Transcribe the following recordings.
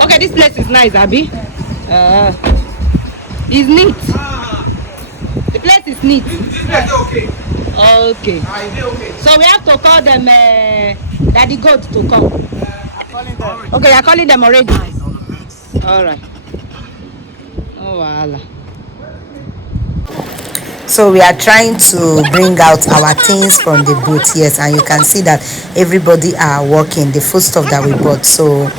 Okay, this place is nice, Abby. It's neat. The place is neat. This place is okay. Okay. Okay. So we have to call them Daddy Goat to come. I'm calling them. Okay, you're calling them already. All right. Oh, voila. So we are trying to bring out our things from the booth, yes, and you can see that everybody are working the food stuff that we bought. So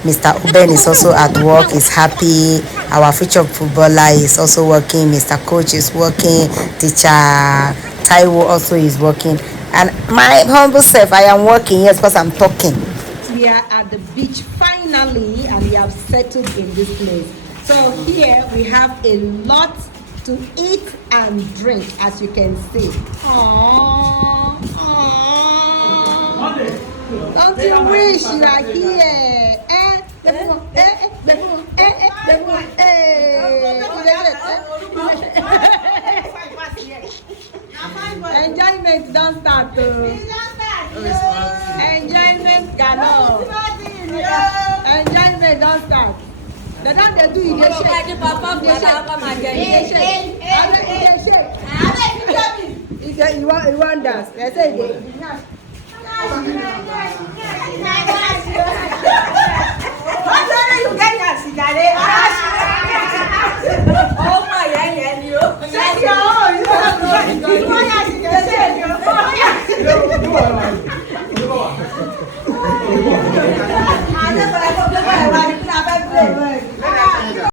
Mr. Uben is also at work, is happy. Our future footballer is also working. Mr. Coach is working. Teacher Taiwo also is working. And my humble self, I am working, yes, because I'm talking. We are at the beach finally, and we have settled in this place. So here we have a lot to eat and drink, as you can see. Aww, aww. Don't you wish you are here? Enjoyment don't start. Enjoyment galore. Enjoyment don't start. They don't they do it, they shake. You want dance? They say they.